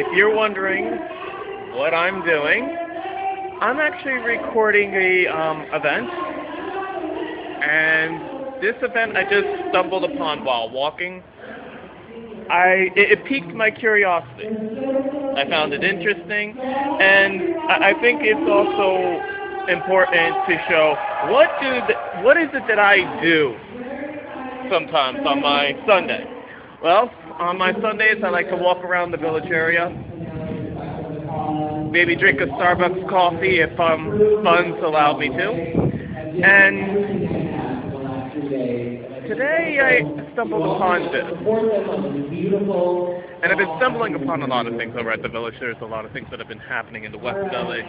if you're wondering what I'm doing, I'm actually recording a event, and this event I just stumbled upon while walking. It piqued my curiosity. I found it interesting, and I think it's also important to show what is it that I do sometimes on my Sunday. Well, on my Sundays I like to walk around the village area, maybe drink a Starbucks coffee if funds allow me to, and today I stumbled upon this. And I've been stumbling upon a lot of things over at the village. There's a lot of things that have been happening in the West Village,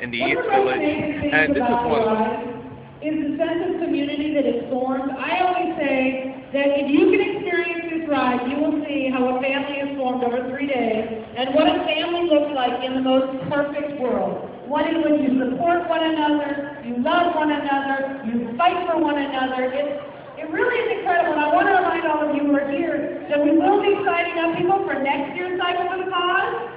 in the East Village, and this is one of them. Is the sense of community that is formed. I always say that if you can experience this ride, you will see how a family is formed over 3 days, and what a family looks like in the most perfect world. One in which you support one another, you love one another, you fight for one another. It really is incredible, and I want to remind all of you who are here that we will be signing up people for next year's Cycle for the Cause,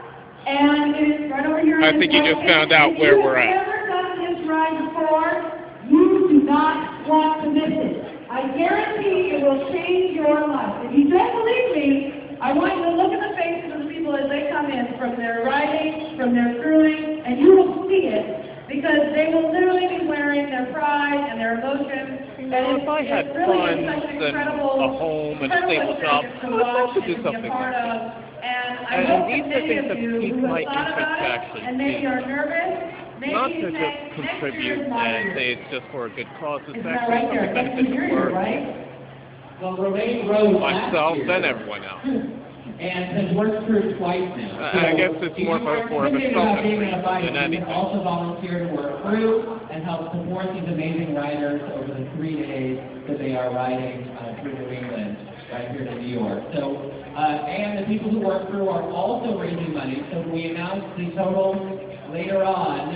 and it is right over here. I think you just found out where we're at. If you've never done this ride before, you do not want to miss it. I guarantee it will change your life. If you don't believe me, I want you to look at the faces of the people as they come in from their riding, from their crewing, and you will see it, because they will literally be wearing their pride and their emotions. And if I had funds and a home and a stable job, I would love to do something like that. And these are things that pique my interest to actually see. Not to just contribute and say it's just for a good cause, it's actually something beneficial for myself and everyone else. And has worked through twice now. I guess it's more of a self-interest than anything. Also volunteer to work through and help support these amazing riders over the 3 days that they are riding through New England, right here to New York. So, and the people who work through are also raising money. So we announced the total later on.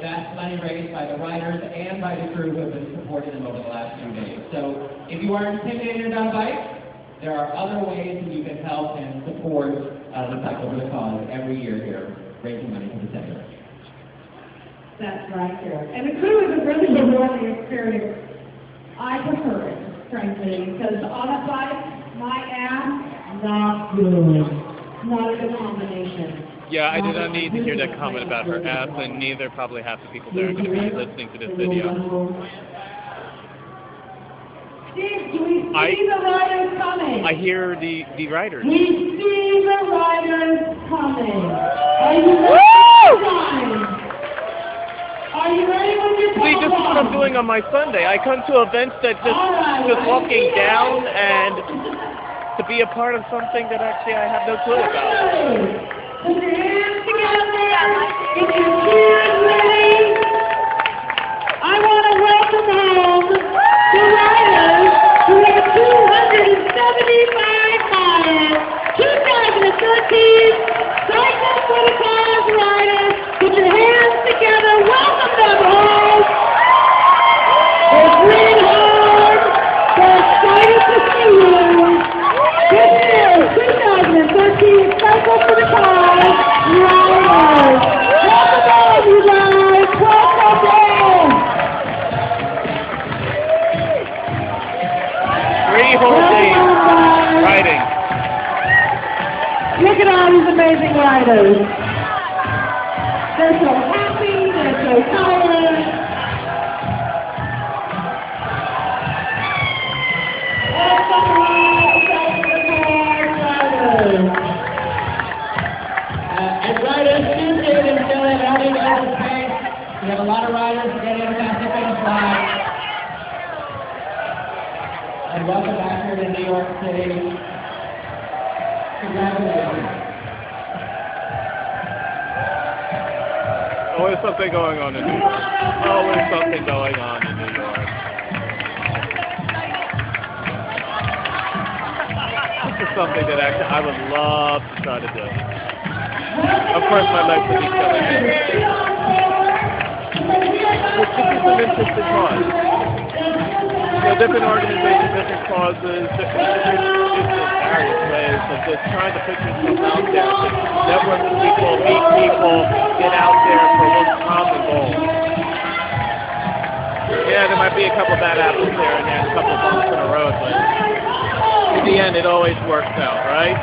That's money raised by the riders and by the crew who have been supporting them over the last 2 days. So if you are intimidated about bikes, there are other ways that you can help and support the Cycle for the Cause every year here, raising money for the center. That's right there. And the crew is a really rewarding experience. I prefer it, frankly, because on a bike, my ass, not good. Not a good combination. Yeah, I did not need to hear that comment about her ass, and neither probably half the people there are going to be listening to this video. Steve, do we see the riders coming? I hear the riders. We see the riders coming. Are you ready? Are you ready with your See, this is what I'm doing on my Sunday. I come to events that just walking down and to be a part of something that actually I have no clue about. Put your hands together. Get your cheers ready. I want to welcome home the riders who have 275 miles, 2013 Cycle for the Cause riders. Put your hands together. Welcome them home. They're green hard. They're excited to see you. This is 2013 Cycle for the Cause riders. Welcome home, you guys. Welcome home. 3 whole days riding. Look at all these amazing riders. They're so happy, they're so tired. Welcome home, Cycle for the Cause riders. And riders, Tuesday and still in riding over the pace. We have a lot of riders getting past the finish line. And welcome back here to New York City. Congratulations. Always something going on in New York. Always something going on in New York. This is something that actually I would love to try to do. Of course, my legs would be killing me. Which could be some interesting cause. different organizations, different causes, various ways of just trying to put yourself out there, to network with people, meet people, get out there for one common goal. Yeah, there might be a couple bad apples here and there, and a couple bumps in the road, but in the end, it always works out, right?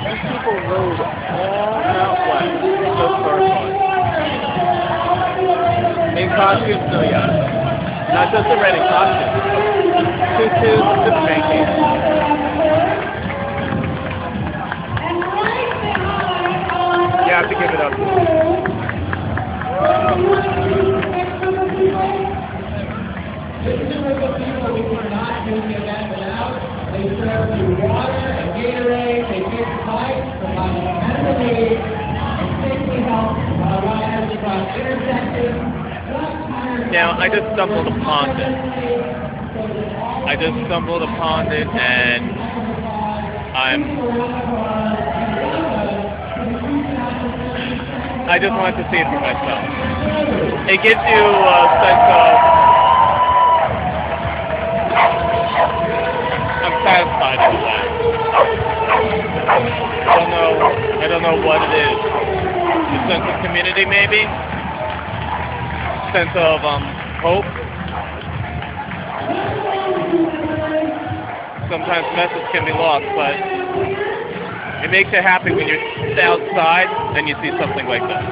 These people rode all out west, those car cars. In costumes, no, yeah. Not just the red in costumes. Tutus, the pancakes. You have to give it up. This is a group of people who are not doing the event without. They serve you water and Gatorade, they fix pipes, provide medical aid, and safely help riders across intersections. Now, I just stumbled upon it. And I just wanted to see it for myself. It gives you a sense of, I'm satisfied with that. I don't know what it is. A sense of community, maybe? Sense of hope. Sometimes message can be lost, but it makes you happy when you're outside and you see something like that.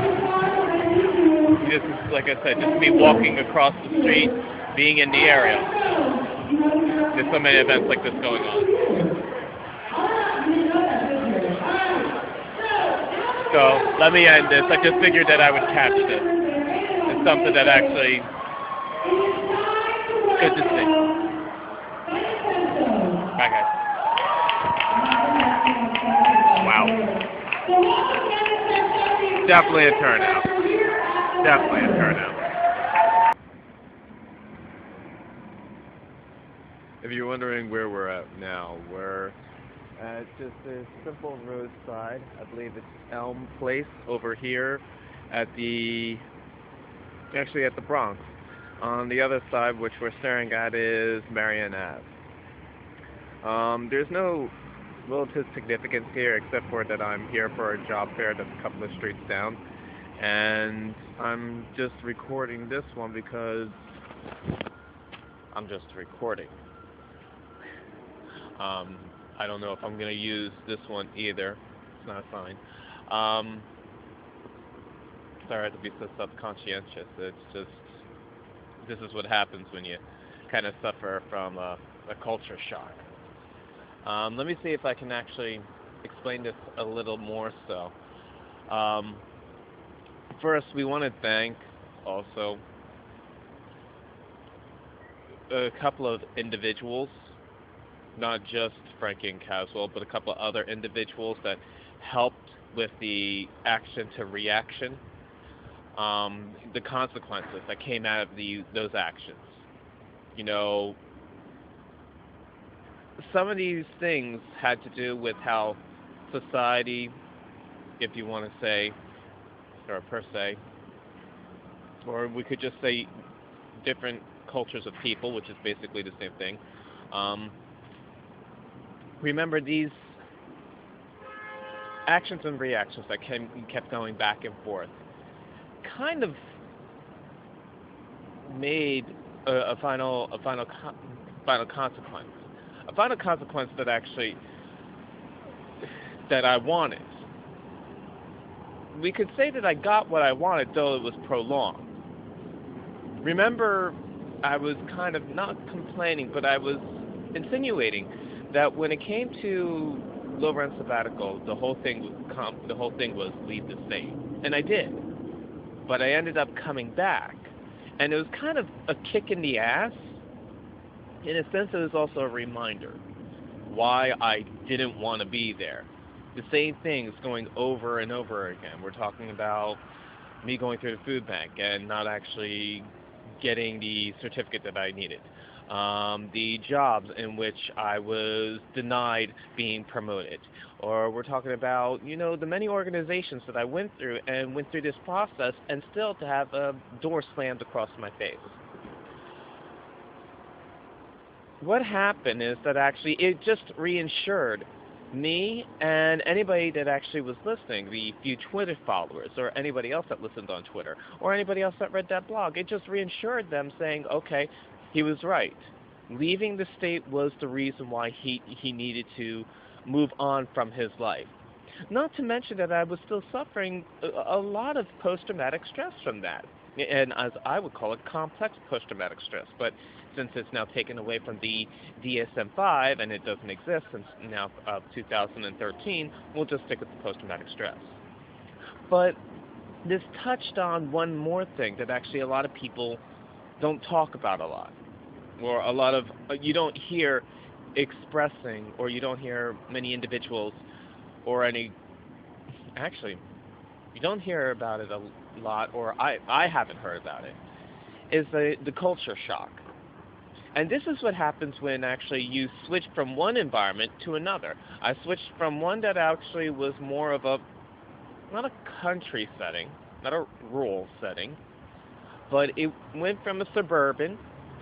Just like I said, just me walking across the street, being in the area. There's so many events like this going on. So let me end this. I just figured that I would catch this. It's something that actually good to see. Bye, guys. Wow. Definitely a turnout. Definitely a turnout. If you're wondering where we're at now, we're at just a simple roadside. I believe it's Elm Place over here at the Bronx. On the other side, which we're staring at, is Marion Ave. There's no relative significance here except for that I'm here for a job fair that's a couple of streets down. And I'm just recording this one because I'm just recording. I don't know if I'm going to use this one either. It's not a sign. Sorry to be so self-conscientious. It's just, this is what happens when you kind of suffer from a culture shock. Let me see if I can actually explain this a little more so. First, we want to thank also a couple of individuals, not just Frankie and Caswell, but a couple of other individuals that helped with the action to reaction, the consequences that came out of those actions. You know, some of these things had to do with how society, if you want to say, or per se, or we could just say different cultures of people, which is basically the same thing. Remember, these actions and reactions that kept going back and forth kind of made a final consequence. A final consequence that actually that I wanted. We could say that I got what I wanted, though it was prolonged. Remember, I was kind of not complaining, but I was insinuating that when it came to low-rent sabbatical, the whole thing was leave the state, and I did. But I ended up coming back, and it was kind of a kick in the ass. In a sense, it was also a reminder why I didn't want to be there. The same things going over and over again. We're talking about me going through the food bank and not actually getting the certificate that I needed. the jobs in which I was denied being promoted. Or we're talking about, the many organizations that I went through this process and still to have a door slammed across my face. What happened is that actually it just reinsured me and anybody that actually was listening, the few Twitter followers or anybody else that listened on Twitter or anybody else that read that blog. It just reinsured them saying, okay, he was right. Leaving the state was the reason why he needed to move on from his life. Not to mention that I was still suffering a lot of post-traumatic stress from that. And as I would call it, complex post-traumatic stress. But since it's now taken away from the DSM-5 and it doesn't exist since now 2013, we'll just stick with the post-traumatic stress. But this touched on one more thing that actually a lot of people don't talk about a lot. Or a lot of, you don't hear expressing, or you don't hear many individuals or any, actually, you don't hear about it a lot, or I haven't heard about it, is the culture shock. And this is what happens when actually you switch from one environment to another. I switched from one that actually was more of a, not a country setting, not a rural setting, but it went from a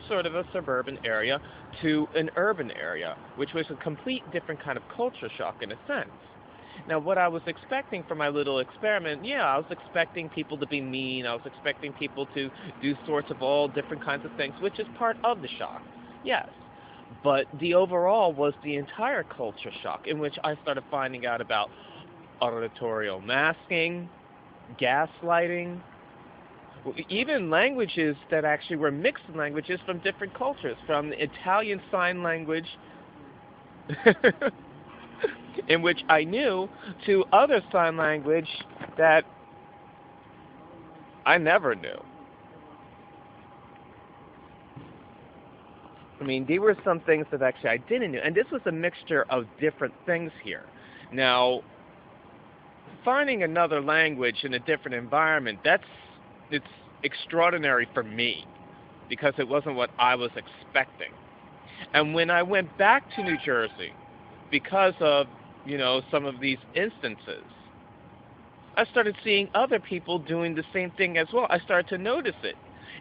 sort of a suburban area to an urban area, which was a complete different kind of culture shock in a sense. Now, what I was expecting for my little experiment, I was expecting people to be mean. I was expecting people to do sorts of all different kinds of things, which is part of the shock, yes. But the overall was the entire culture shock, in which I started finding out about auditorial masking, gaslighting, even languages that actually were mixed languages from different cultures, from the Italian Sign Language, in which I knew, to other sign language that I never knew. I mean, there were some things that actually I didn't know, and this was a mixture of different things here. Now, finding another language in a different environment, it's extraordinary for me, because it wasn't what I was expecting. And when I went back to New Jersey, because of, some of these instances, I started seeing other people doing the same thing as well. I started to notice it.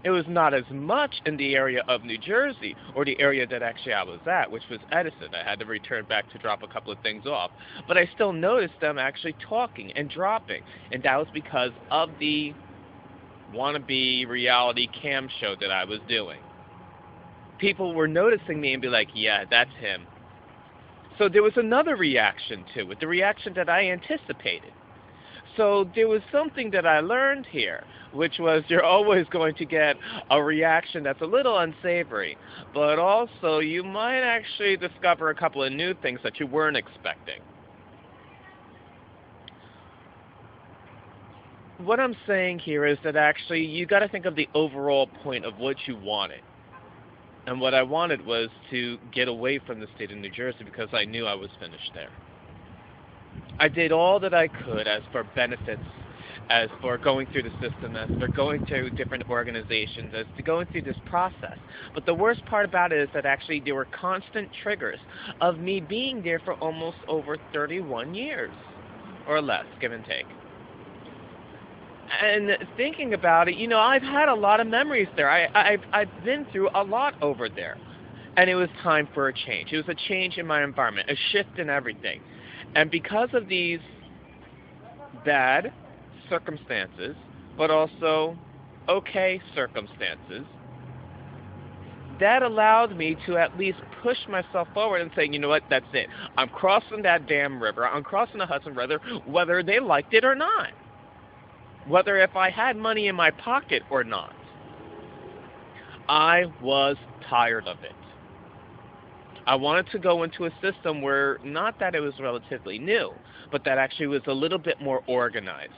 It was not as much in the area of New Jersey, or the area that actually I was at, which was Edison. I had to return back to drop a couple of things off. But I still noticed them actually talking and dropping. And that was because of the wannabe reality cam show that I was doing. People were noticing me and be like, yeah, that's him. So there was another reaction to it, the reaction that I anticipated. So there was something that I learned here, which was you're always going to get a reaction that's a little unsavory, but also you might actually discover a couple of new things that you weren't expecting. What I'm saying here is that actually you got to think of the overall point of what you wanted. And what I wanted was to get away from the state of New Jersey because I knew I was finished there. I did all that I could as for benefits, as for going through the system, as for going to different organizations, as to going through this process. But the worst part about it is that actually there were constant triggers of me being there for almost over 31 years, or less, give and take. And thinking about it, I've had a lot of memories there. I've been through a lot over there. And it was time for a change. It was a change in my environment, a shift in everything. And because of these bad circumstances, but also okay circumstances, that allowed me to at least push myself forward and say, you know what, that's it. I'm crossing that damn river. I'm crossing the Hudson River, whether they liked it or not. Whether if I had money in my pocket or not. I was tired of it. I wanted to go into a system where, not that it was relatively new, but that actually was a little bit more organized.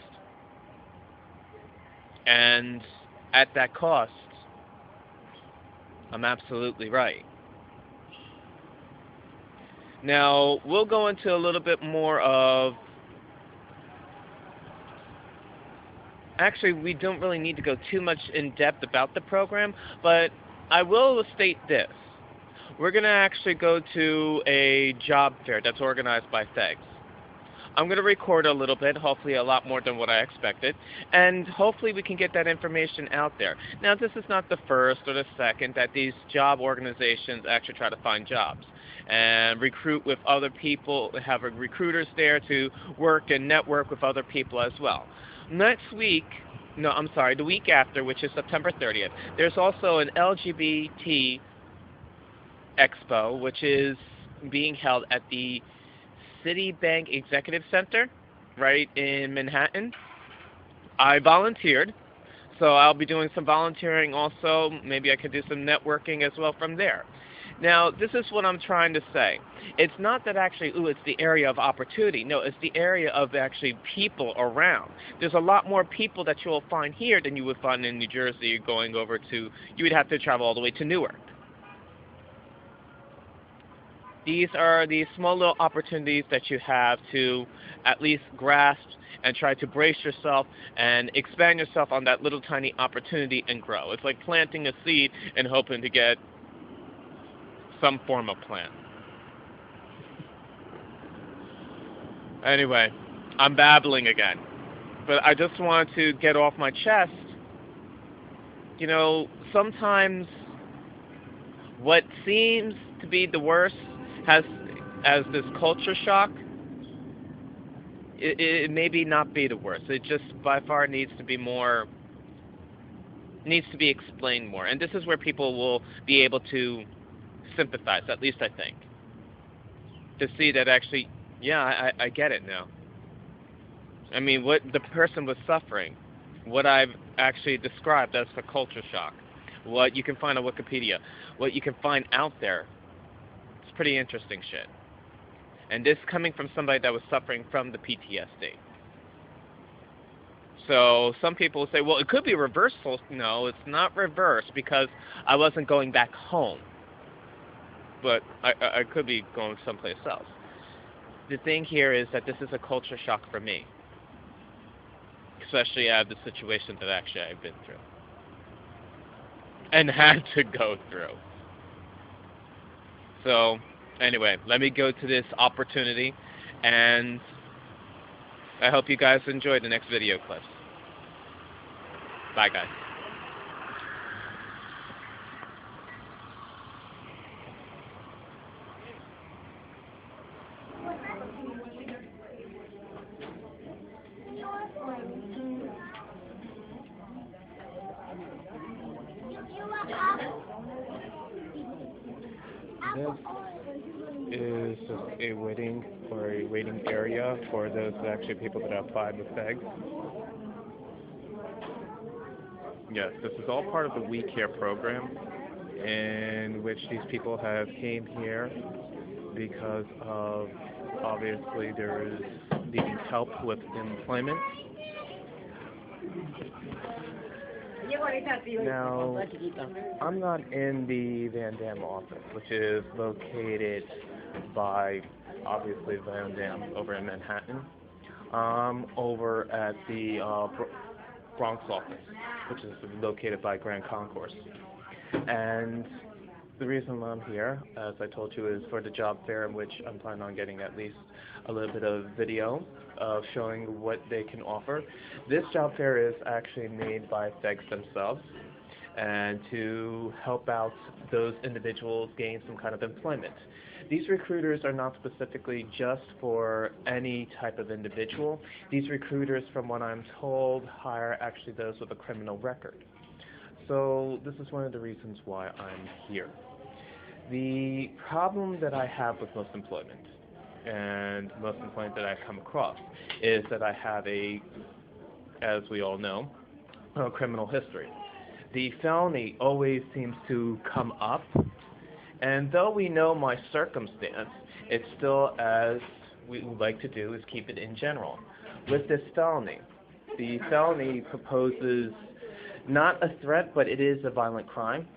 And at that cost, I'm absolutely right. Now, we'll go into a little bit more of... Actually, we don't really need to go too much in depth about the program, but I will state this. we're going to actually go to a job fair that's organized by FEGS. I'm going to record a little bit, hopefully a lot more than what I expected, and hopefully we can get that information out there. Now, this is not the first or the second that these job organizations actually try to find jobs and recruit with other people, have recruiters there to work and network with other people as well. Next week, no, I'm sorry, the week after, which is September 30th, there's also an LGBT Expo, which is being held at the Citibank Executive Center, right in Manhattan. I volunteered, so I'll be doing some volunteering also. Maybe I could do some networking as well from there. Now, this is what I'm trying to say. It's not that actually, it's the area of opportunity. No, it's the area of actually people around. There's a lot more people that you will find here than you would find in New Jersey going over to, you would have to travel all the way to Newark. These are the small little opportunities that you have to at least grasp and try to brace yourself and expand yourself on that little tiny opportunity and grow. It's like planting a seed and hoping to get some form of plant. Anyway, I'm babbling again. But I just want to get off my chest. You know, sometimes what seems to be the worst as this culture shock, it maybe not be the worst. It just by far needs to be explained more. And this is where people will be able to sympathize, at least I think. To see that actually, yeah, I get it now. I mean, what the person was suffering, what I've actually described as the culture shock, what you can find on Wikipedia, what you can find out there. Pretty interesting shit. And this coming from somebody that was suffering from the PTSD. So some people say, well, it could be reversal. No, it's not reverse because I wasn't going back home. But I could be going someplace else. The thing here is that this is a culture shock for me. Especially out of the situation that actually I've been through. And had to go through. So, anyway, let me go to this opportunity, and I hope you guys enjoy the next video clips. Bye, guys. This is a waiting area for those actually people that applied with FEGS. Yes, this is all part of the We Care program, in which these people have came here because of, obviously, there is needing help with employment. Now, I'm not in the Van Dam office, which is located by, obviously, Van Dam over in Manhattan. Over at the Bronx office, which is located by Grand Concourse. And the reason I'm here, as I told you, is for the job fair, in which I'm planning on getting at least a little bit of video of showing what they can offer. This job fair is actually made by FEGS themselves, and to help out those individuals gain some kind of employment. These recruiters are not specifically just for any type of individual. These recruiters, from what I'm told, hire actually those with a criminal record. So this is one of the reasons why I'm here. The problem that I have with most employment, and most employment that I come across, is that I have a, as we all know, a criminal history. The felony always seems to come up, and though we know my circumstance, it's still, as we like to do, is keep it in general. With this felony, the felony proposes not a threat, but it is a violent crime.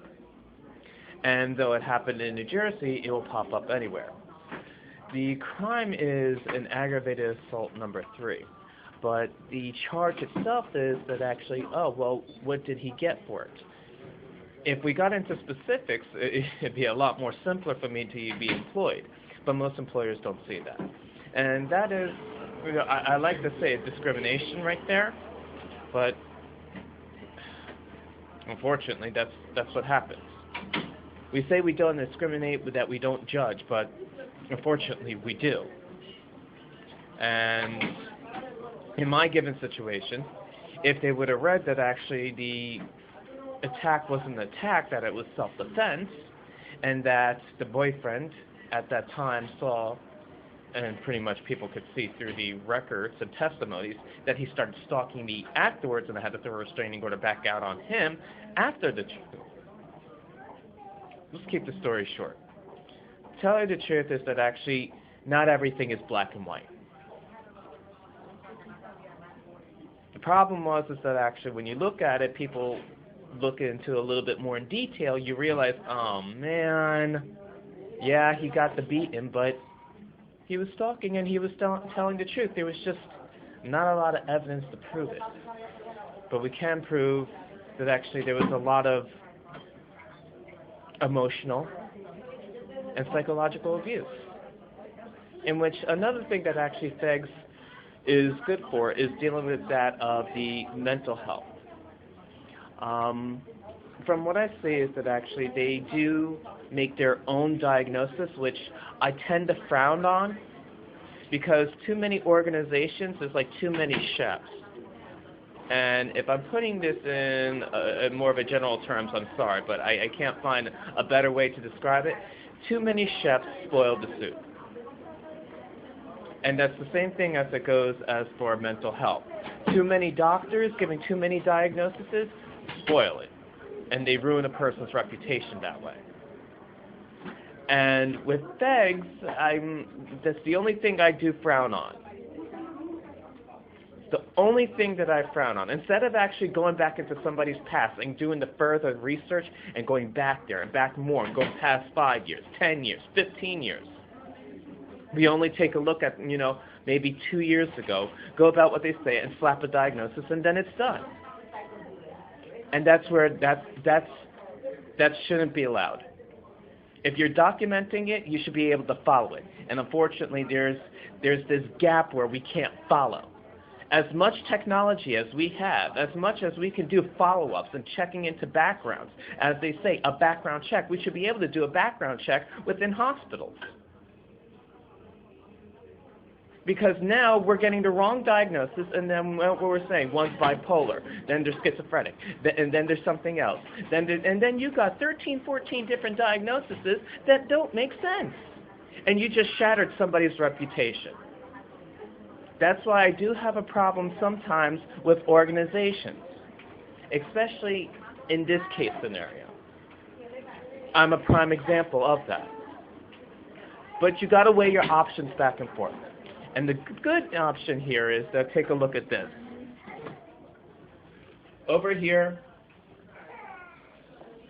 And though it happened in New Jersey, it will pop up anywhere. The crime is an aggravated assault number 3. But the charge itself is that actually, oh, well, what did he get for it? If we got into specifics, it'd be a lot more simpler for me to be employed. But most employers don't see that. And that is, I like to say discrimination right there, but unfortunately that's what happens. We say we don't discriminate, that we don't judge, but unfortunately we do. And in my given situation, if they would have read that actually the attack wasn't an attack, that it was self-defense, and that the boyfriend at that time saw, and pretty much people could see through the records and testimonies, that he started stalking me afterwards, and I had to throw a restraining order back out on him after the Let's keep the story short. Tell you the truth is that actually not everything is black and white. The problem is that actually when you look at it, people look into a little bit more in detail, you realize, oh man, yeah, he got the beating, but he was stalking and he was telling the truth. There was just not a lot of evidence to prove it. But we can prove that actually there was a lot of emotional and psychological abuse. In which another thing that actually FEGS is good for is dealing with that of the mental health. From what I see is that actually they do make their own diagnosis, which I tend to frown on, because too many organizations is like too many chefs. And if I'm putting this in more of a general terms, I'm sorry, but I can't find a better way to describe it. Too many chefs spoil the soup. And that's the same thing as it goes as for mental health. Too many doctors giving too many diagnoses spoil it. And they ruin a person's reputation that way. And with FEGS, that's the only thing I do frown on. The only thing that I frown on, instead of actually going back into somebody's past and doing the further research and going back there and back more and going past 5 years, 10 years, 15 years, we only take a look at, maybe 2 years ago, go about what they say and slap a diagnosis, and then it's done. And that's where that shouldn't be allowed. If you're documenting it, you should be able to follow it. And unfortunately, there's this gap where we can't follow. As much technology as we have, as much as we can do follow-ups and checking into backgrounds, as they say, a background check, we should be able to do a background check within hospitals. Because now we're getting the wrong diagnosis, and then what we're saying, one's bipolar, then they're schizophrenic, and then there's something else. And then you've got 13, 14 different diagnoses that don't make sense. And you just shattered somebody's reputation. That's why I do have a problem sometimes with organizations, especially in this case scenario. I'm a prime example of that. But you got to weigh your options back and forth. And the good option here is to take a look at this. Over here,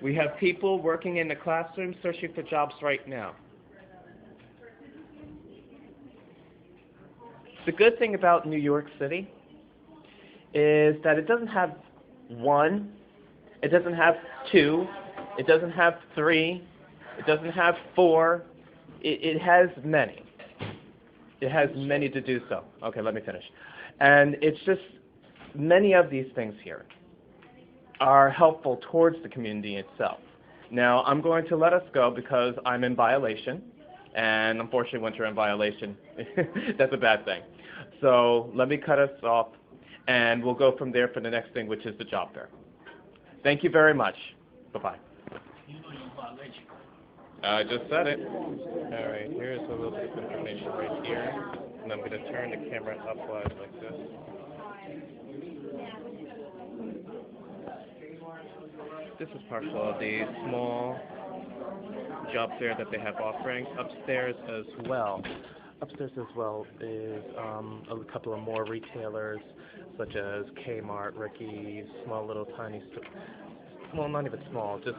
we have people working in the classroom searching for jobs right now. The good thing about New York City is that it doesn't have 1, it doesn't have 2, it doesn't have 3, it doesn't have 4, it has many. It has many to do so. Okay, let me finish. And it's just many of these things here are helpful towards the community itself. Now, I'm going to let us go because I'm in violation. And unfortunately, once you're in violation, that's a bad thing. So let me cut us off, and we'll go from there for the next thing, which is the job fair. Thank you very much. Bye-bye. I just said it. All right, here's a little bit of information right here. And I'm going to turn the camera upwise like this. This is partial of the small job fair that they have offering. Upstairs as well is a couple of more retailers such as Kmart, Ricky's, small little tiny well, not even small, just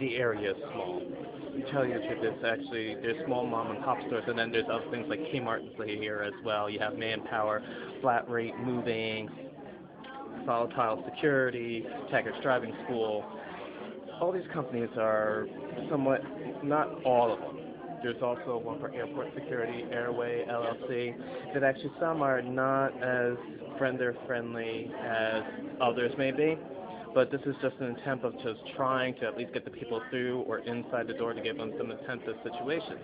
the area is small. To tell you the truth, there's small mom and pop stores, and then there's other things like Kmart here as well. You have Manpower, Flat Rate Moving, Volatile Security, Taggart's Driving School, all these companies are somewhat, not all of them. There's also one for airport security, Airway, LLC, that actually some are not as friendly as others may be. But this is just an attempt of just trying to at least get the people through or inside the door to give them some intensive situations.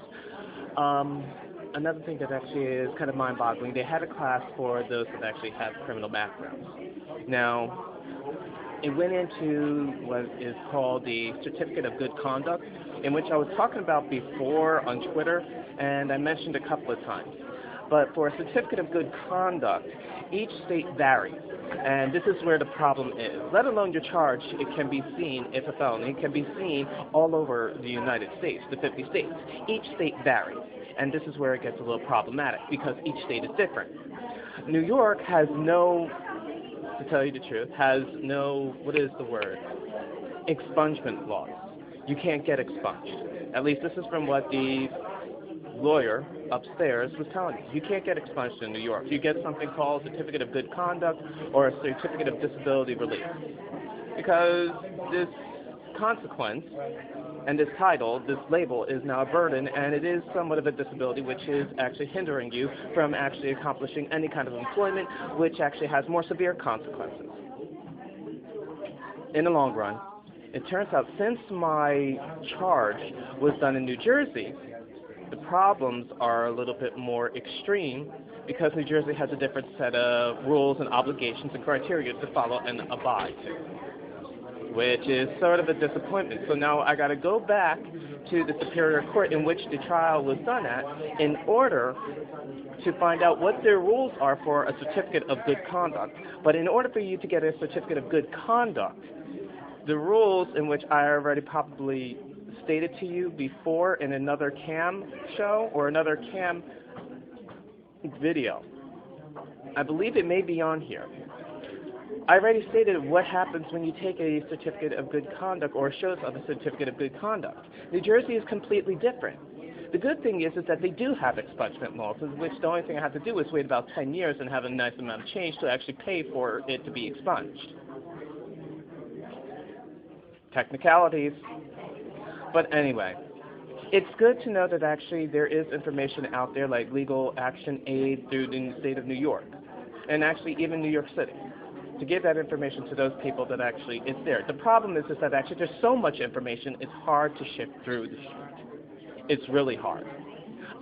Another thing that actually is kind of mind-boggling, they had a class for those that actually have criminal backgrounds. Now, it went into what is called the Certificate of Good Conduct, in which I was talking about before on Twitter, and I mentioned a couple of times. But for a Certificate of Good Conduct, each state varies. And this is where the problem is. Let alone your charge, it can be seen, if a felony, it can be seen all over the United States, the 50 states. Each state varies. And this is where it gets a little problematic, because each state is different. New York has no, to tell you the truth, has no, what is the word, expungement laws. You can't get expunged. At least this is from what the lawyer upstairs was telling me. You can't get expunged in New York. You get something called Certificate of Good Conduct or a Certificate of Disability Relief. Because this consequence and this title, this label, is now a burden, and it is somewhat of a disability which is actually hindering you from actually accomplishing any kind of employment, which actually has more severe consequences. In the long run, it turns out since my charge was done in New Jersey, the problems are a little bit more extreme because New Jersey has a different set of rules and obligations and criteria to follow and abide to, which is sort of a disappointment. So now I got to go back to the Superior Court in which the trial was done at in order to find out what their rules are for a Certificate of Good Conduct. But in order for you to get a Certificate of Good Conduct, the rules in which I already probably stated to you before in another CAM show or another CAM video, I believe it may be on here. I already stated what happens when you take a Certificate of Good Conduct or shows of a Certificate of Good Conduct. New Jersey is completely different. The good thing is that they do have expungement laws, in which the only thing I have to do is wait about 10 years and have a nice amount of change to actually pay for it to be expunged. Technicalities. But anyway, it's good to know that actually there is information out there like legal action aid through the state of New York, and actually even New York City, to give that information to those people that actually is there. The problem is that actually there's so much information, it's hard to shift through the street. It's really hard.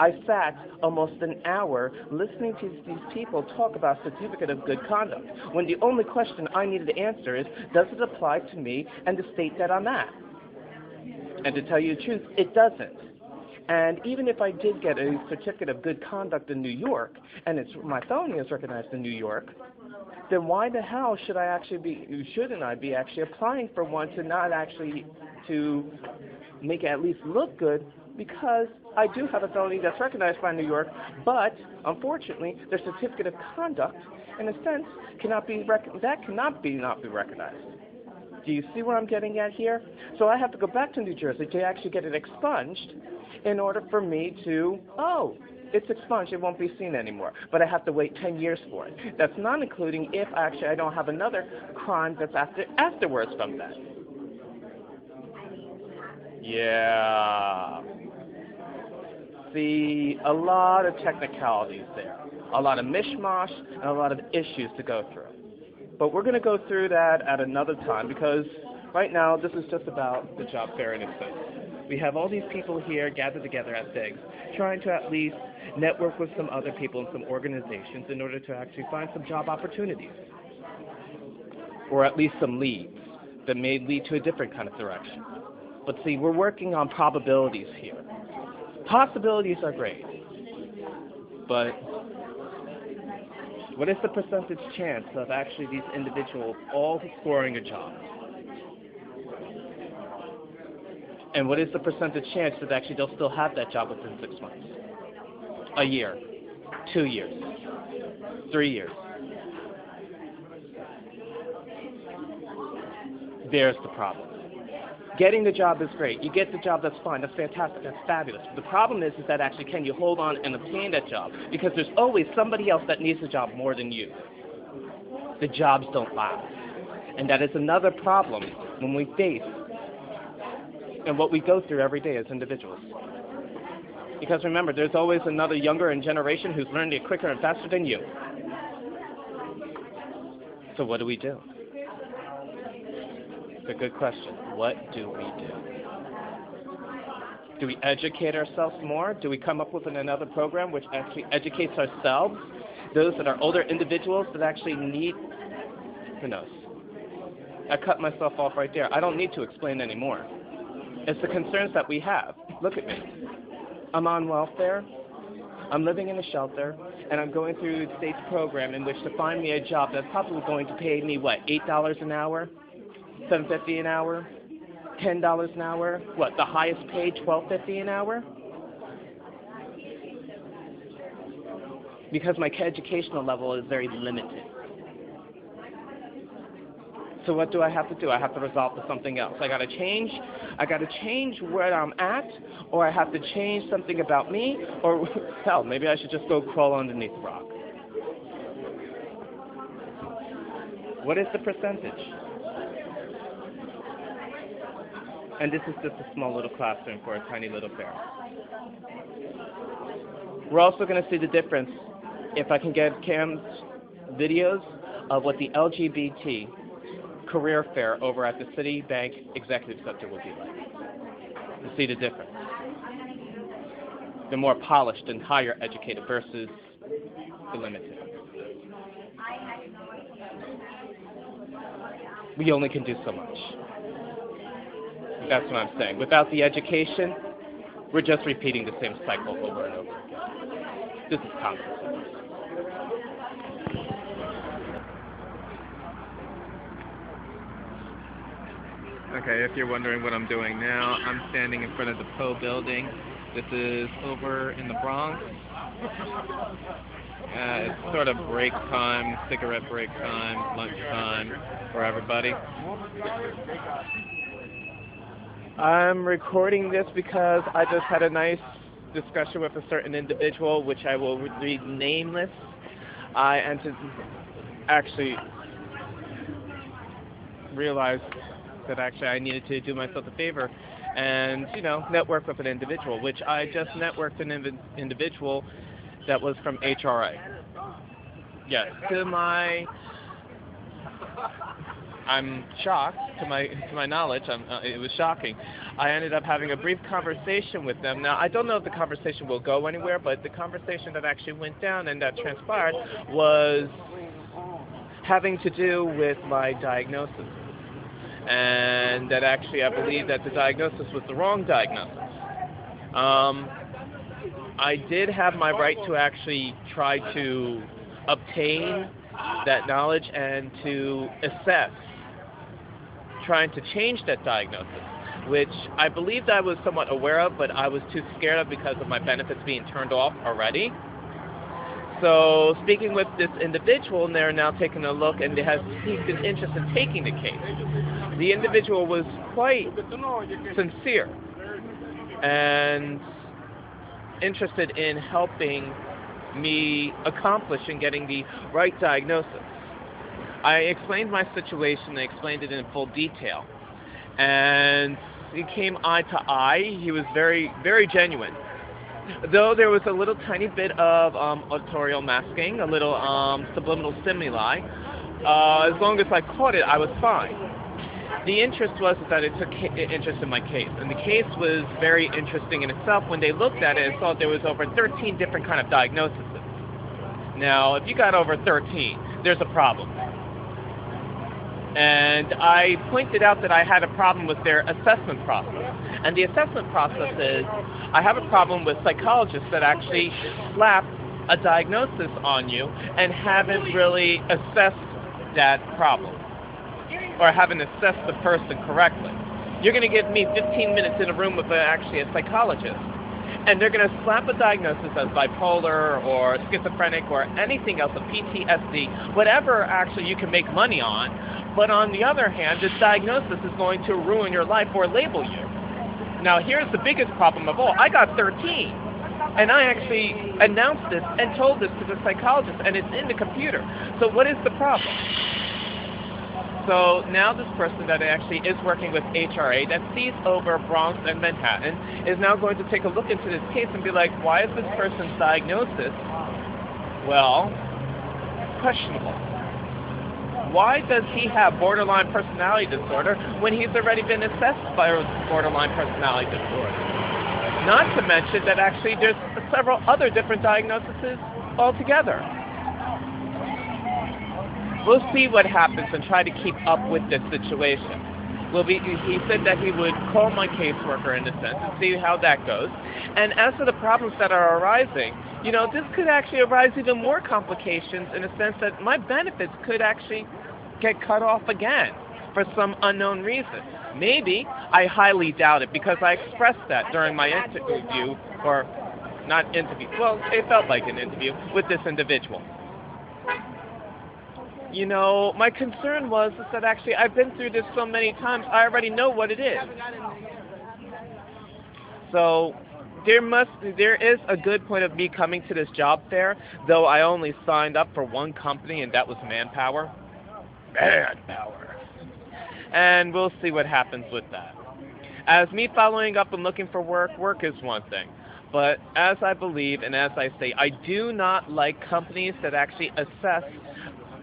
I sat almost an hour listening to these people talk about Certificate of Good Conduct, when the only question I needed to answer is, does it apply to me and the state that I'm at? And to tell you the truth, it doesn't. And even if I did get a Certificate of Good Conduct in New York, and my felony is recognized in New York, then why the hell shouldn't I be actually applying for one to not actually to make it at least look good? Because I do have a felony that's recognized by New York, but unfortunately, the Certificate of Conduct, in a sense, cannot be not be recognized. Do you see what I'm getting at here? So I have to go back to New Jersey to actually get it expunged in order for me to, it's expunged, it won't be seen anymore. But I have to wait 10 years for it. That's not including if actually I don't have another crime that's afterwards from that. Yeah. See, a lot of technicalities there. A lot of mishmash and a lot of issues to go through. But we're going to go through that at another time because right now this is just about the job fair in itself. We have all these people here gathered together at SIGS trying to at least network with some other people and some organizations in order to actually find some job opportunities. Or at least some leads that may lead to a different kind of direction. But see, we're working on probabilities here. Possibilities are great. But what is the percentage chance of actually these individuals all scoring a job? And what is the percentage chance that actually they'll still have that job within 6 months? A year, 2 years, 3 years. There's the problem. Getting the job is great. You get the job, that's fine. That's fantastic. That's fabulous. But the problem is that actually can you hold on and obtain that job? Because there's always somebody else that needs the job more than you. The jobs don't last. And that is another problem when we face and what we go through every day as individuals. Because remember, there's always another younger generation who's learning it quicker and faster than you. So what do we do? It's a good question. What do we do? Do we educate ourselves more? Do we come up with another program which actually educates ourselves, those that are older individuals that actually need, who knows? I cut myself off right there. I don't need to explain anymore. It's the concerns that we have. Look at me. I'm on welfare. I'm living in a shelter, and I'm going through the state's program in which to find me a job that's probably going to pay me, what, $8 an hour? $7.50 an hour? $10 an hour? What, the highest paid, $12.50 an hour? Because my educational level is very limited. So what do I have to do? I have to resolve to something else. I gotta change where I'm at, or I have to change something about me, or hell, maybe I should just go crawl underneath the rock. What is the percentage? And this is just a small little classroom for a tiny little fair. We're also going to see the difference if I can get Cam's videos of what the LGBT career fair over at the Citibank Executive Center will be like. To see the difference. The more polished and higher educated versus the limited. We only can do so much. That's what I'm saying. Without the education, we're just repeating the same cycle over and over again. This is common sense. Okay, if you're wondering what I'm doing now, I'm standing in front of the Poe building. This is over in the Bronx. It's sort of break time, cigarette break time, lunch time for everybody. I'm recording this because I just had a nice discussion with a certain individual, which I will read nameless. I actually realized that I needed to do myself a favor and, network with an individual, which I just networked an individual that was from HRA. Yes, I'm shocked, to my knowledge, it was shocking. I ended up having a brief conversation with them. Now, I don't know if the conversation will go anywhere, but the conversation that actually went down and that transpired was having to do with my diagnosis. And that actually I believe that the diagnosis was the wrong diagnosis. I did have my right to actually try to obtain that knowledge and to assess trying to change that diagnosis, which I believed I was somewhat aware of, but I was too scared of because of my benefits being turned off already. So speaking with this individual, and they're now taking a look, and they have piqued an interest in taking the case. The individual was quite sincere and interested in helping me accomplish in getting the right diagnosis. I explained my situation, I explained it in full detail, and we came eye to eye. He was very, very genuine. Though there was a little tiny bit of auditorial masking, a little subliminal stimuli, as long as I caught it, I was fine. The interest was that it took interest in my case, and the case was very interesting in itself. When they looked at it and saw there was over 13 different kind of diagnoses. Now, if you got over 13, there's a problem. And I pointed out that I had a problem with their assessment process. And the assessment process is, I have a problem with psychologists that actually slap a diagnosis on you and haven't really assessed that problem, or haven't assessed the person correctly. You're going to give me 15 minutes in a room with actually a psychologist, and they're going to slap a diagnosis as bipolar or schizophrenic or anything else, a PTSD, whatever actually you can make money on. But on the other hand, this diagnosis is going to ruin your life or label you. Now, here's the biggest problem of all. I got 13, and I actually announced this and told this to the psychologist, and it's in the computer. So what is the problem? So now this person that actually is working with HRA that sees over Bronx and Manhattan is now going to take a look into this case and be like, why is this person's diagnosis, well, questionable? Why does he have borderline personality disorder when he's already been assessed by borderline personality disorder? Not to mention that actually there's several other different diagnoses altogether. We'll see what happens and try to keep up with this situation. He said that he would call my caseworker in a sense and see how that goes. And as for the problems that are arising, this could actually arise even more complications in a sense that my benefits could actually get cut off again for some unknown reason. Maybe, I highly doubt it because I expressed that during my interview, or not interview, well, it felt like an interview with this individual. My concern was that actually I've been through this so many times, I already know what it is. So there is a good point of me coming to this job fair, though I only signed up for one company, and that was Manpower. Manpower. And we'll see what happens with that. As me following up and looking for work is one thing. But as I believe, and as I say, I do not like companies that actually assess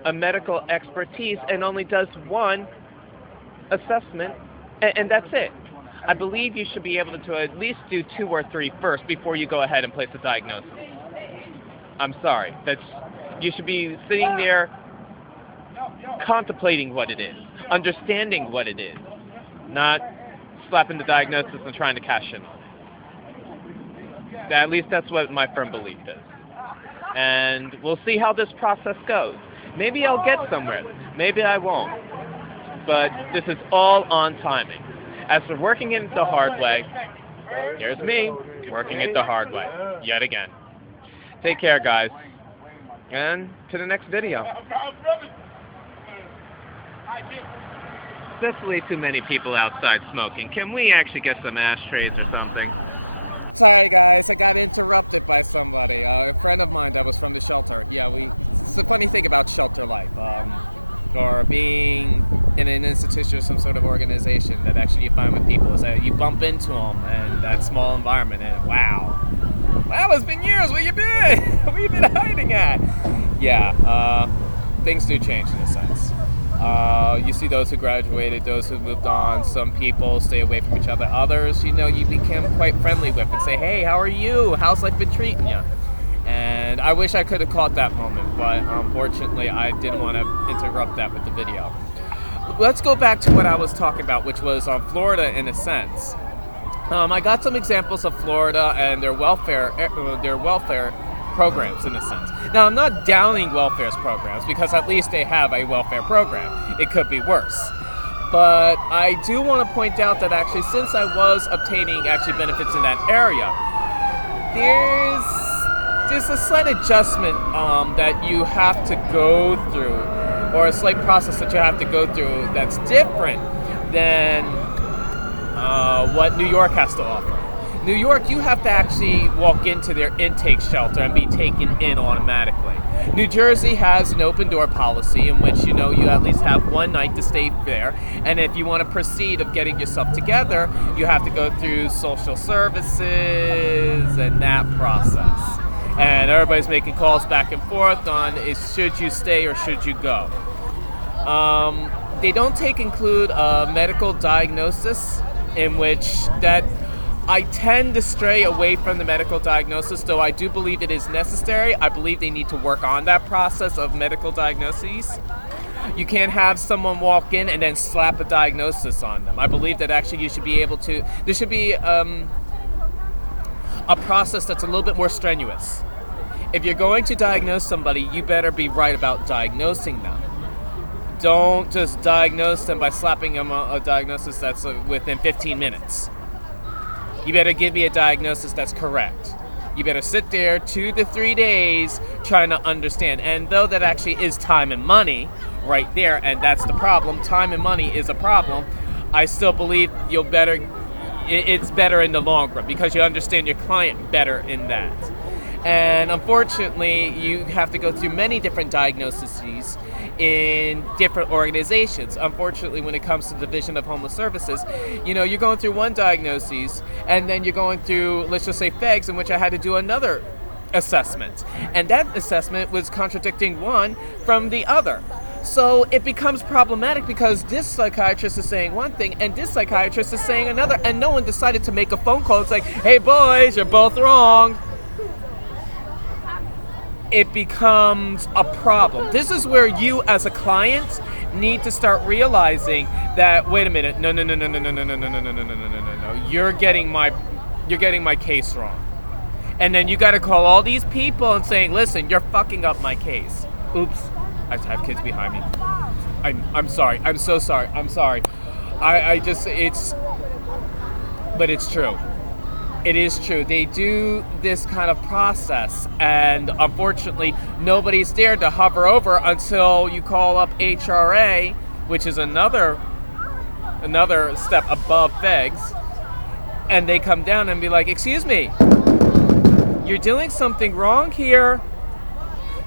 a medical expertise and only does one assessment, and that's it. I believe you should be able to at least do 2 or 3 first before you go ahead and place a diagnosis. I'm sorry. You should be sitting there contemplating what it is, understanding what it is, not slapping the diagnosis and trying to cash in. At least that's what my firm belief is. And we'll see how this process goes. Maybe I'll get somewhere. Maybe I won't. But this is all on timing. As for working it the hard way, here's me working it the hard way, yet again. Take care, guys. And to the next video. Especially too many people outside smoking. Can we actually get some ashtrays or something? Sorry guys, I got interrupted by somebody. A friend of mine that was from the shelter. Yeah, it's the funny thing about shelter life, or being in an institution or some sort of organization that actually you find with people is that you bump into them in that small environment and wow, it's been years, where you been? Where you been hiding at? Yeah, things do change in a sense. You see those who graduated, those who moved on. Some people stay away from each other. Others, you become quite friendly with and say, hey, how are you? How's life been treating you? And I wish I could have caught that moment, but unfortunately I didn't want to interrupt that with the video. Let's go back to what I was talking about, which was Florida in a sense. I got some examples of Florida and their welfare programs in a sense. Now, I'm not downing welfare programs because at least they have a welfare program. It could be worse. But I do want to point out that actually since I was obtaining benefits in that area, there's a slight adjustment that you have to go through, or a slight process that you have to go through that's different than what New York has to offer. New York, you have to actually walk into their intake shelter and be taken in automatically. New Jersey has an open door policy in which, you at least have one night to stay there. And if you want to proceed of getting yourself together, you have to go through social services and that process. And everybody's making calls back and forth on should you stay or should you go. They don't include a medical diagnosis, in which that I tend to stray away from the medical diagnosis, though I do believe it is necessary. I believe they need to work on that process of medical diagnoses. You can't have someone walk in and then slap a diagnosis on them. I believe that actually you should be able to, there should be a process that's a little bit more strenuous. If you're going to diagnose somebody, you better be right about diagnosing them. Don't just diagnose them by slapping them a diagnosis that's within 15 minutes. You better give me a diagnosis that's correct. You better sit there 2 to 3 days trying to understand. And though that actually is time and money right there, and that's the problem, time and money is a problem, I still believe it's better in the long run because you understand your client better in that. And unfortunately, you have to go through many different diagnoses in different organizations. Unfortunately, when it comes to the Division of Homeless Services, you're going through one diagnosis, and then you're going through, let's just say, FEGS, in which I had to do another assessment. And that assessment was contradicting one from the other. So it becomes problematic because this psychiatrist is saying one thing and this psychiatrist is saying another, and no one decided to make a phone call. It's like, hey boys, you're both wrong. It becomes a problem. This is where you as a client need to start realizing that, wait a minute, no, you're getting my case wrong. And then you got to call all these people and saying, listen, you're fucking up my case. Oops, I have kids behind me. I'm sorry. I'm so sorry. I'm sorry. But it's true. It is true. They do this kind of process, and unfortunately, nobody's there to hover over until you call up HRA, which is another step above FEGS, and they come down and be like, excuse me, you're doing something wrong here.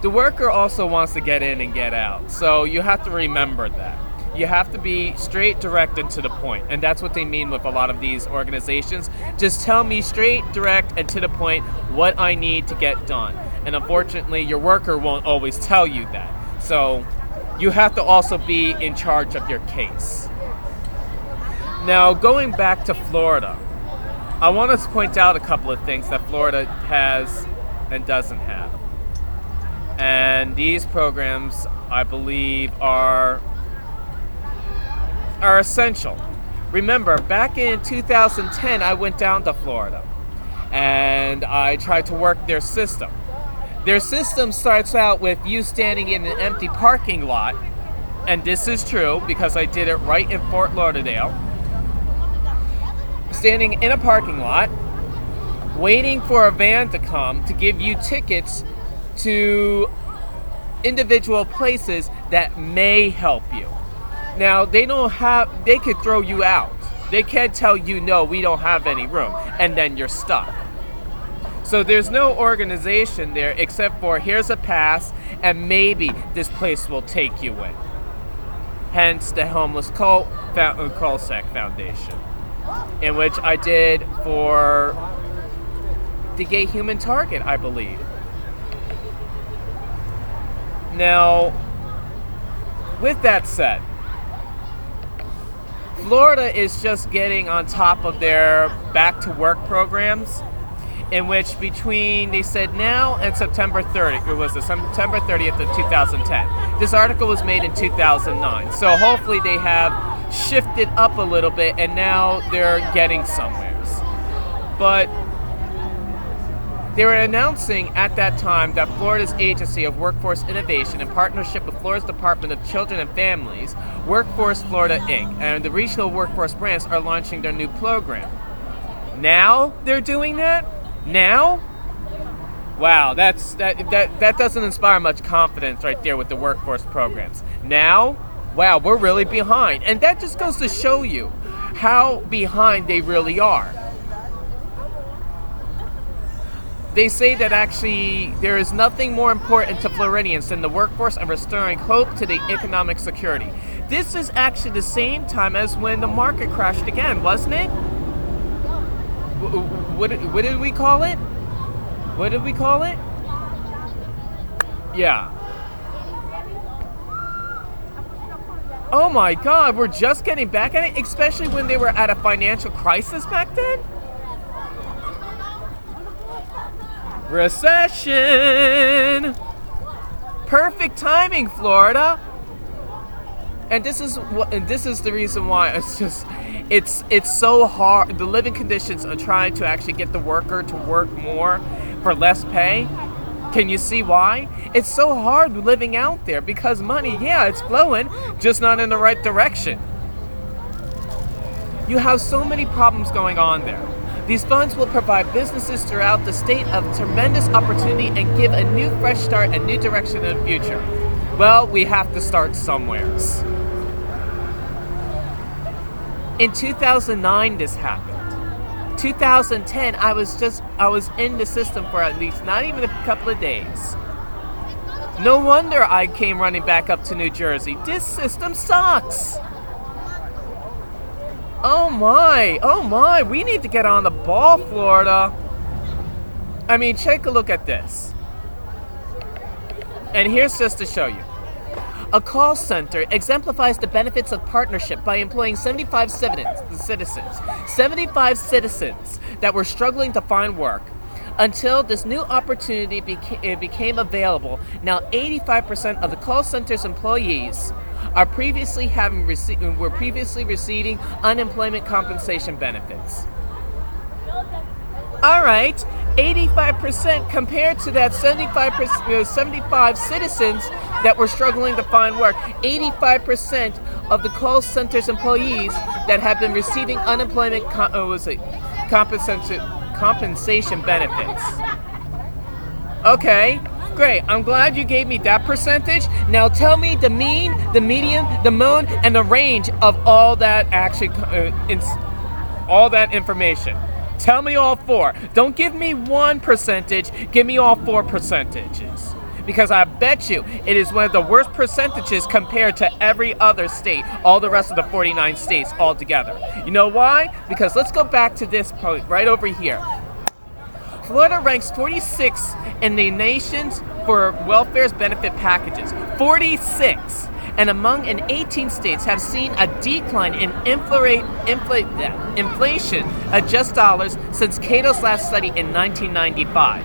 The worker also wants to get in and get out, so you have to remember that. You have to be straight, direct, and to the point. And that's what they mean with a lot of these organizations. Just tell me straight, direct, and to the point what I need to get done. And unfortunately, your worker won't always tell you that. So you have to also be in charge of your case. Now, going back to Florida, I want to point out a couple of things that Florida has and doesn't have. And these programs, I believe, are essential. Remember, back in 2010, I went down to Florida and I tried to work their system. Their system starts out with you standing in an empty parking lot, and this is true because I did it right in Fort Lauderdale. Standing in a parking lot, waiting for a van to come to give you tickets to individual places that may help you. Now, they could throw you out. They can't tell you, no, we don't have any room, and then you're stuck. So there's no organization there except for here's a pass, and maybe this place will take you in. Hence the Homeless Cul-de-sac Foundation, in which I did for the Gay Human Target, I believe. Now, with that said, Florida is just getting on top of their back to work programs, in which between, they said now and September 30th, it was the September 30th of 2010. This article was made in 2009, so hopefully they have shifted up a little bit and now they're getting somewheres. But they were announcing at that time that Florida's Agency of Workforce Innovation, in partnership with Florida's Department of Children and Families, Workforce Florida Inc., and the regional workforce brands are launching their new program. Now they're doing that? Now? Wow, that doesn't inspire much confidence right there with the workforce programs. Now? Wow, we're really behind. And that just goes to show you how behind they really are. They say that actually there is nothing more important to Floridians than the workforce and restoring hope to the economic security. This is actually the same time as when the market crashed again, wasn't it? What did we call it? What did we call it? Yeah. Oh my God, we're just getting back at it, especially when they were at a financial crisis back then? Recession! Perfect timing, Florida. And this is the reason why it's so hard. The living conditions are trying to actually get the worker to work more for less pay. Can you see why? It's so hard living out there because money, yeah, it's flowing, just not in the right direction. You have so many problems going on there. These funds will provide businesses throughout the state a tremendous opportunity and give a new fresh start and new direction in the future. Well, we have to start somewheres. In 2009, this happened. 2010, I was in the system for at least not even a couple of days. No wonder I came running back up to New Jersey. This system sucks. Oh my, we need to get on the ball, Florida. I mean, take a look at this. And here's just to show you. A call center exemplifies the benefits of partnership by employing 75 citizens that were struggling to find work. Until this new opportunity became available, now 85% of the call center's employees were previously receiving unemployment compensation benefits. All right, 85% compared to that 75 citizens that were struggling to find work. 85% of the call center's employees that have been receiving unemployment compensation benefits. Okay, great. I'm glad you gave me that percentage. Now tell me the mean, the median, the mode, and the range of all that all that information. Tell me all four. Don't give me one percentage. Give me all four percentages. Because I bet you it is one of the worst percentages compared to every other state, all the rest of the 49 states altogether. You know why? Because let's go back to this point right over here. Florida ranks 46 in the nations for welfare benefit packages. 46! And among 18 states have seen a decline in inflation-adjusted dollars since Cato's last study in 1995.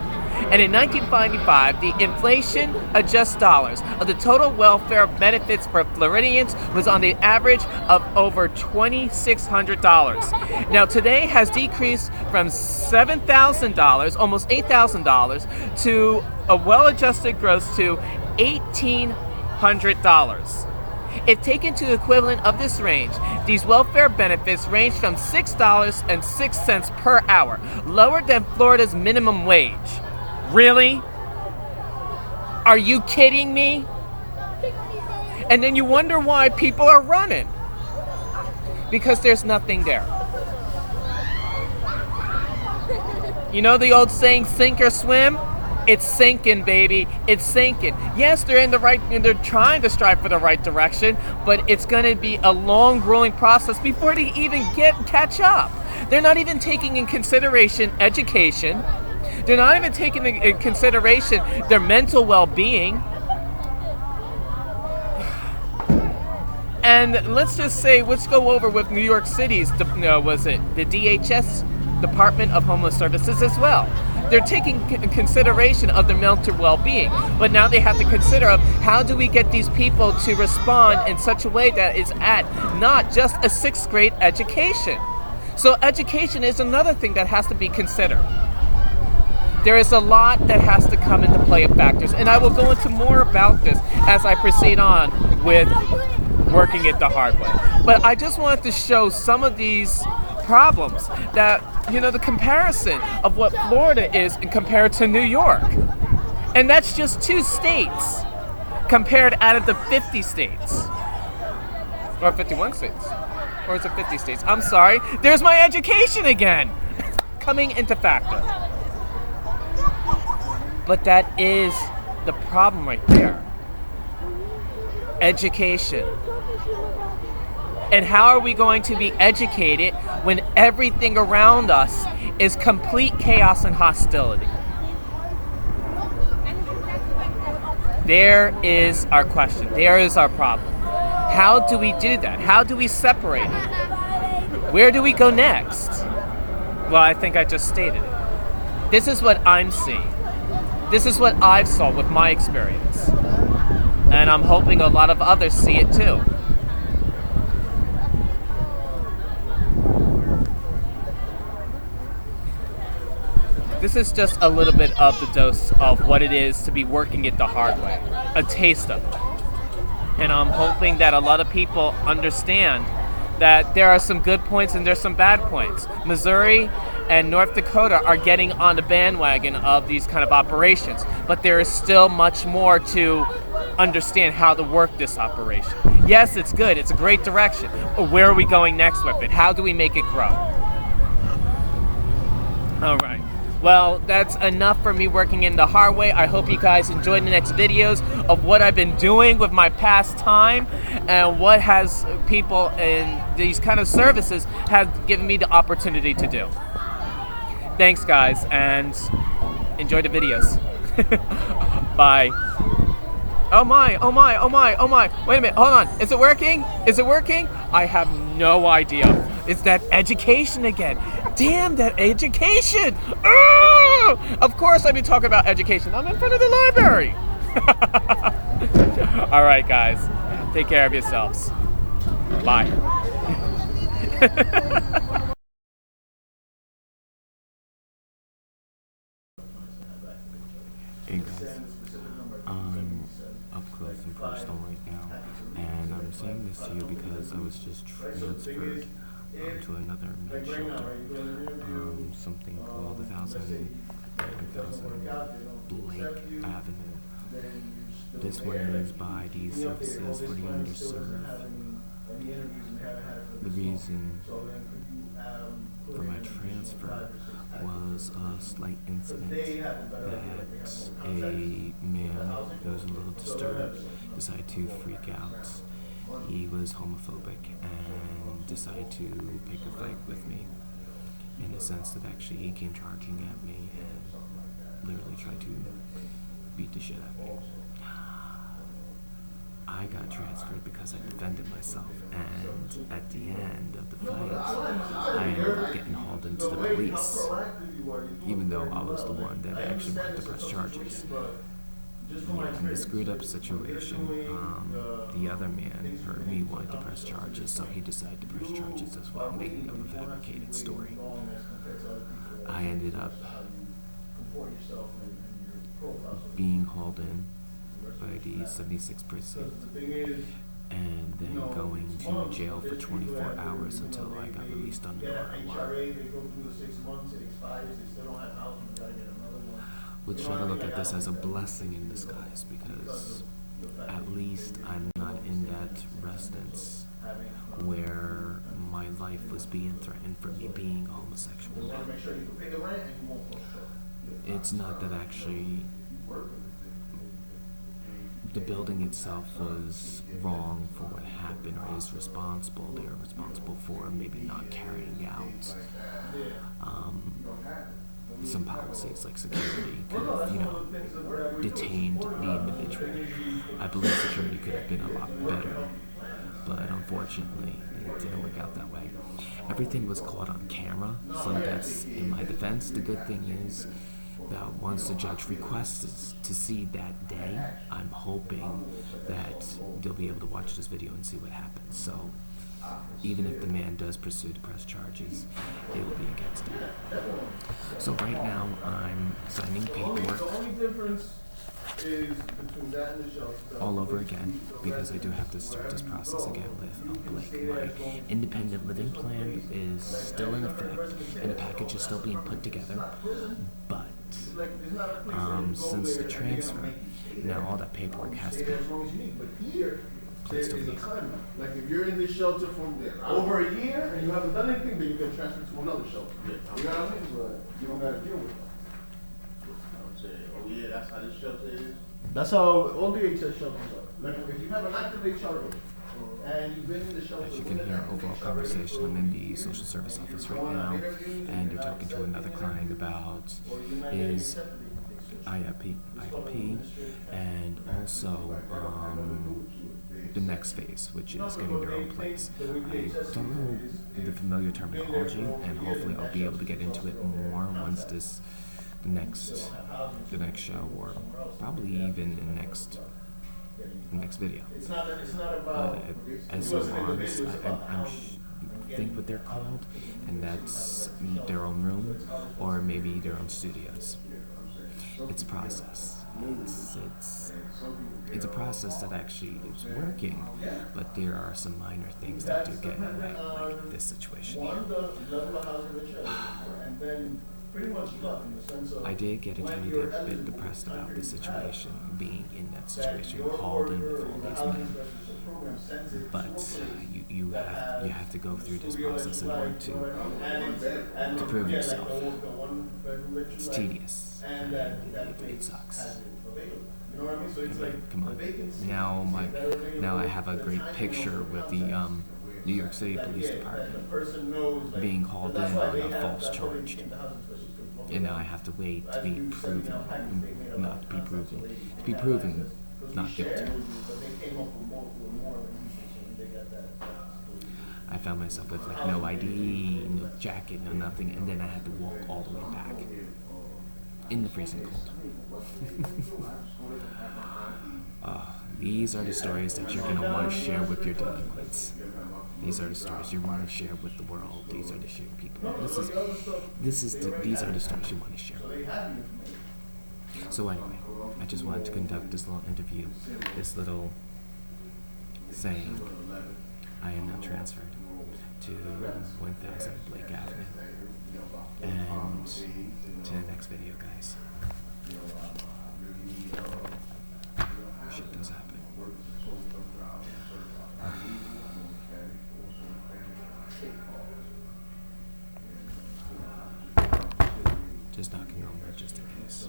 And in 1995, the inflation-adjusted dollars of the total welfare benefits for Floridians was on the average of over $2,600. Now today has decreased from $7,000, almost $8,000, to a well-adjusted gross to $1,800. If taken to the equivalent of this range, these welfare benefits range from $6.06 per hour, lower than Florida's minimum wage. Really? Are you kidding me? And then you wonder why people are running. Because there's nothing there. You know the old saying, sink or swim? It's sinking, baby. It's sinking. Yes, they're trying to strive for the right direction, but it's going to be a long growing process before they even catch up. They're not even taking in consideration education. They're not even taking into consideration their mental well-being. And let's go over with New York City's, the DHS, Department of Homeless Services as well. They're taking consideration of their mental well-being, but now they have to consider of how do we get these people to respond in such a way that is at not just a 6th grade education. So education is another thing that has to be considered. There is a lot that has to come into play of factors, and I will go into more about this as I proceed on with working it the hard way. But I just wanted to show some of these problems that, the comparison of what Florida is compared to New York. And that's just 2 states compared out of the 50 states. Or 51 states. Or is it 50 states? I'm sorry. There's my education again! Coming into factor. But that is the problem right there. Education. And how are we going to be educated when everything around us is complete chaos and hostility? There is our question. There is our problem. How do we do that? How do we separate it? Where do we go next? Well, I think I just stated it. This is what I'm seeing. This is what I've saw with my experience. And I'm hoping a lot of others see it too. This is just a little bit of the dose of what it is to be working it the hard way. A taste of it. And I'm hoping that a lot of people understand that there are some good points and there's some bad points. Missouri and North Dakota are getting on the bandwagon of these kind of operations, but there is still much more to understand how to work this operation. Yes, it's good. It's a great direction. But where are we going next with it? How do we make it grow? All right. Well, that's enough for me working in the hard way. I hope you guys enjoyed the next videos of what I've been doing with my past time and what has people in these kind of services have given me the opportunity to do. Thanks, guys, and enjoy the videos. Bye. Oh my, oh my, oh my, oh my. Wait a minute, hold on. Is it working? Is it working? I have no idea. It's that education again. Damn that education! Oh! Of course I've been talking about education. I'm in front of the library. All right, guys. Take care of yourselves. Bye. Hey guys, I'm up close and personal right now, and I'm saying this to you because I was just transferred to another men's shelter, something called 1000 Blake Avenue. This one is by the services for the underserved. The reason for my transfer was a slight incident that a man who was a little disturbed decided to freak out. He was homophobic and decided to pick a fight with me, in the sense that actually he came charging at me and literally tried to beat the shit out of me. I got transferred because I defended myself, and at the end of the fight, I ended up getting hauled into the police, even though I was the one that actually wanted to press charges. Yeah, in the screwed up situation, the other man heard me wanted to press charges, so he decided to press charges as well, making up a fabricated story. I ended up being hauled in by the 76th precinct, and then going to jail for 24 hours until I got released on ROI. Let's try to look at this as a blessing in disguise, because at least I'm not in that residence where my life was being threatened for me being homosexual. It's not that actually the building itself was wrong for what happened or is responsible. They are responsible for maybe not carrying out some policies like security could have, detained the individual. I believe security could have been a lot better, but unfortunately it didn't work out that way. Everything was caught on camera, so that's in my defense. The good thing is that once the judge requests to see that day, I'm hoping that they'll be able to watch this video and see what happens. So even if the man does pursue to press charges, it will be against him. So right now I'm signing paperwork all over again, because I do have to start this process again with Blake. My independent living plan is still in effect, and the package is still being put together, but since the transfer, now all that paperwork has to be placed over here. Like if you're in this shelter for over a year and you haven't done anything, then you can transfer to another shelter. You know what I mean? But you don't got to deal with it. Oh yeah, that's how this shelter is. That's how all DHS shelters are. Like if you have an active HR and you've been in the shelter. As you can hear, overall conversation, I'm in the social service office right now, and they're talking to another client about his IIP, and also the next phase, which is getting their own place. I don't know the familiar terminology, and hopefully I'll be able to get into it more once the next show, or probably even the next video. SORs, I think what they're called, and that's their own room, or maybe their own studios. It's a process. It's a process that actually is working, but there are some minor things that do get in the way, like this situation. I did get a tiny bit depressed about the situation, being in that situation, hauled in with all these men. but you have to go through this process in order to prove yourself. It's tedious. It sucks. Come on. Now I have a great picture with the New York City Police Department being called in on a false charge. And now I have to wait to be proven not guilty. I found myself with like no ID, no jacket, no nothing, and then I had to walk all the way back in the freezing cold. These are the stories that you're going to want to share with your delinquents. These are the stories you want to share with the world. These are the people. These are the stories you want to share. So anyway, I just wanted to conduct this little interview, this little saying. I am now transferred to 1000 Blake Avenue. And to the next video, guys. Shit does happen. Just knocking on wood just in case.